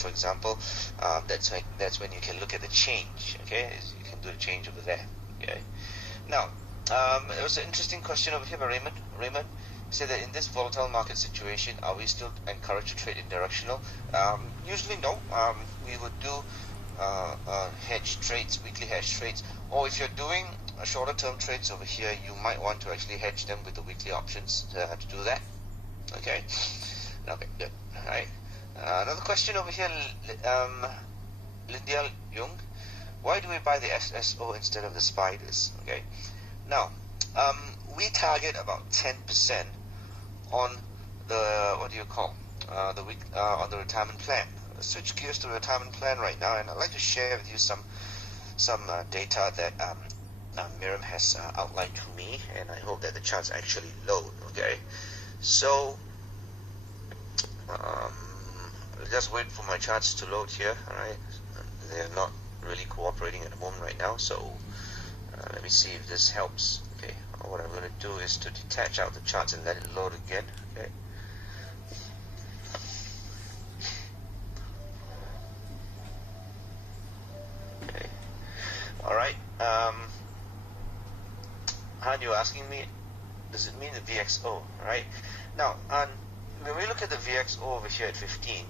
for example, that's when you can look at the change. Okay, you can do the change over there. Okay. Now, there was an interesting question over here by Raymond. Raymond said that in this volatile market situation, are we still encouraged to trade in directional? Usually no. We would do hedge trades, weekly hedge trades, or if you're doing shorter term trades over here, you might want to actually hedge them with the weekly options to do that. Okay. Okay, good. All right. Another question over here, Lindia Jung. Why do we buy the SSO instead of the spiders? Okay. Now, we target about 10% on the on the retirement plan. Let's switch gears to the retirement plan right now, and I'd like to share with you some data that Miriam has outlined to me, and I hope that the charts actually load. Okay. So just wait for my charts to load here. Alright, they're not really cooperating at the moment right now, so let me see if this helps. Okay, what I'm going to do is to detach out the charts and let it load again. Okay. Okay. Alright, Han, you're asking me, does it mean the VXO? Right now, when we look at the VXO over here at 15,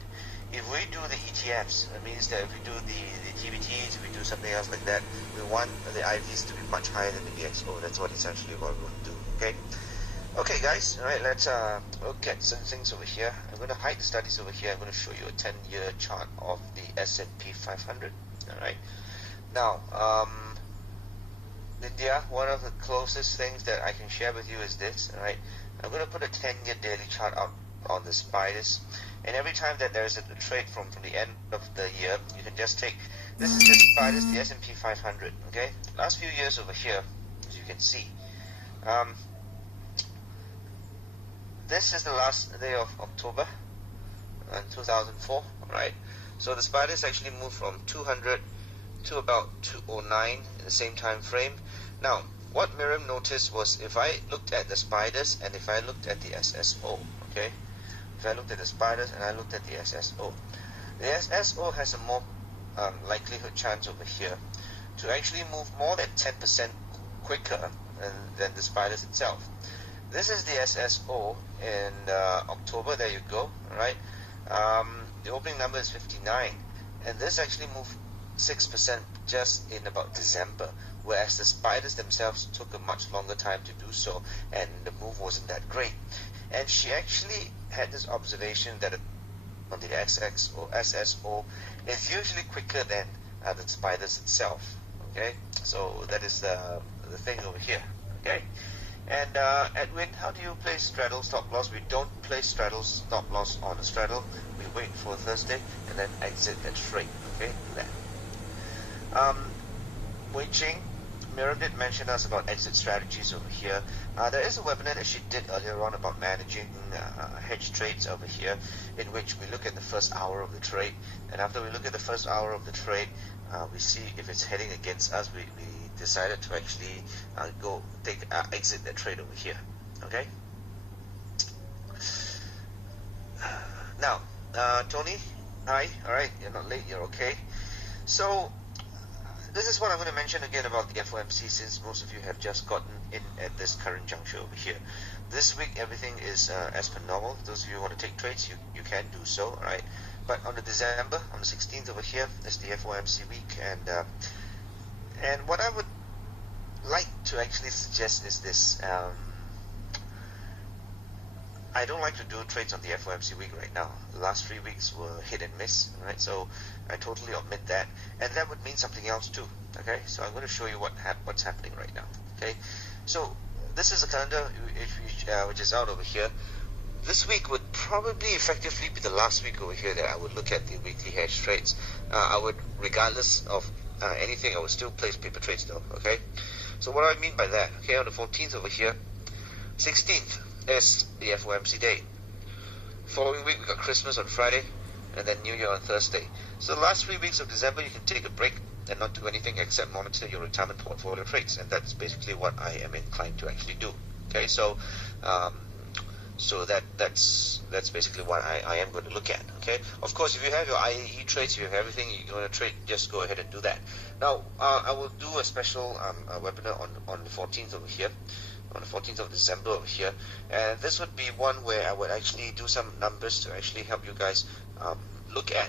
if we do the ETFs, it means that if we do the TBTs, if we do something else like that, we want the IVs to be much higher than the VXO. That's what essentially what we want to do. Okay. Okay, guys. All right. Let's look at some things over here. I'm going to hide the studies over here. I'm going to show you a 10-year chart of the S&P 500. All right. Now, India, one of the closest things that I can share with you is this. All right. I'm going to put a 10-year daily chart out on the spiders, and every time that there's a trade from the end of the year, you can just take, this is the spiders, the S&P 500. Okay, last few years over here, as you can see, this is the last day of October 2004. Right, so the spiders actually moved from 200 to about 209 in the same time frame. Now, what Miriam noticed was, if I looked at the spiders and if I looked at the SSO, okay, if I looked at the spiders and I looked at the SSO has a more likelihood chance over here to actually move more than 10% quicker than the spiders itself. This is the SSO in October. There you go. Right, the opening number is 59, and this actually moved 6% just in about December, whereas the spiders themselves took a much longer time to do so, and the move wasn't that great. And she actually had this observation that on the XX or SSO is usually quicker than the spiders itself. Okay, so that is the thing over here. Okay, and Edwin, how do you place straddle stop loss? We don't place straddle stop loss on a straddle. We wait for Thursday and then exit that trade. Okay, there. Wei Ching, Miriam did mention us about exit strategies over here. There is a webinar that she did earlier on about managing hedge trades over here, in which we look at the first hour of the trade, and after we look at the first hour of the trade, we see if it's heading against us. We decided to actually exit that trade over here. Okay. Now, Tony, hi. All right, you're not late. You're okay. So, this is what I'm going to mention again about the FOMC, since most of you have just gotten in at this current juncture over here. This week, everything is as per normal. Those of you who want to take trades, you can do so, right? But on the December, on the 16th over here, is the FOMC week, and what I would like to actually suggest is this. I don't like to do trades on the FOMC week right now. The last 3 weeks were hit and miss, right? So I totally omit that, and that would mean something else too. Okay, so I'm going to show you what's happening right now. Okay, so this is a calendar which is out over here. This week would probably effectively be the last week over here that I would look at the weekly hedge trades. I would, regardless of anything, I would still place paper trades though. Okay, so what do I mean by that? Okay, on the 14th over here, 16th is the FOMC day. Following week we got Christmas on Friday, and then New Year on Thursday. So the last 3 weeks of December you can take a break and not do anything except monitor your retirement portfolio trades, and that's basically what I am inclined to actually do. Okay, so So that's basically what I am going to look at. Okay. Of course, if you have your IAE trades, if you have everything you're going to trade, just go ahead and do that. Now, I will do a special webinar on the 14th over here, on the 14th of December over here, and this would be one where I would actually do some numbers to actually help you guys look at,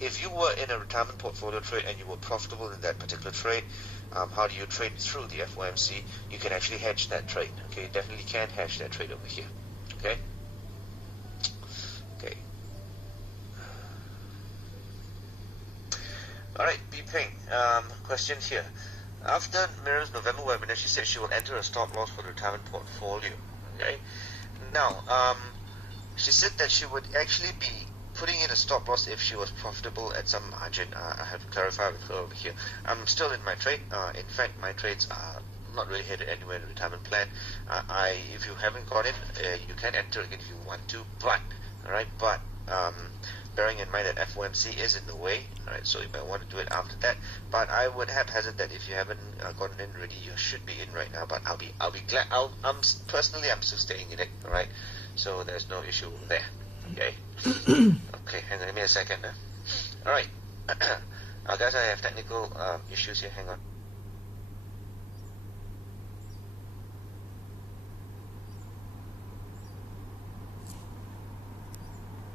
if you were in a retirement portfolio trade and you were profitable in that particular trade, how do you trade through the FOMC? You can actually hedge that trade. Okay, you definitely can hedge that trade over here. Okay. Okay. All right, B Ping. Question here. After Miriam's November webinar, she said she will enter a stop loss for the retirement portfolio. Okay. Now, she said that she would actually be putting in a stop loss if she was profitable at some margin. I have to clarify with her over here. I'm still in my trade. In fact, my trades are not really headed anywhere in the retirement plan. If you haven't got it, you can enter again if you want to. But bearing in mind that FOMC is in the way, alright, so you might want to do it after that. But I would haphazard that if you haven't gotten in already, you should be in right now. But I'll be glad. I'm personally still staying in it. Alright, so there's no issue there. Okay. Okay, hang on, give me a second. Alright. Guys, I have technical issues here. Hang on.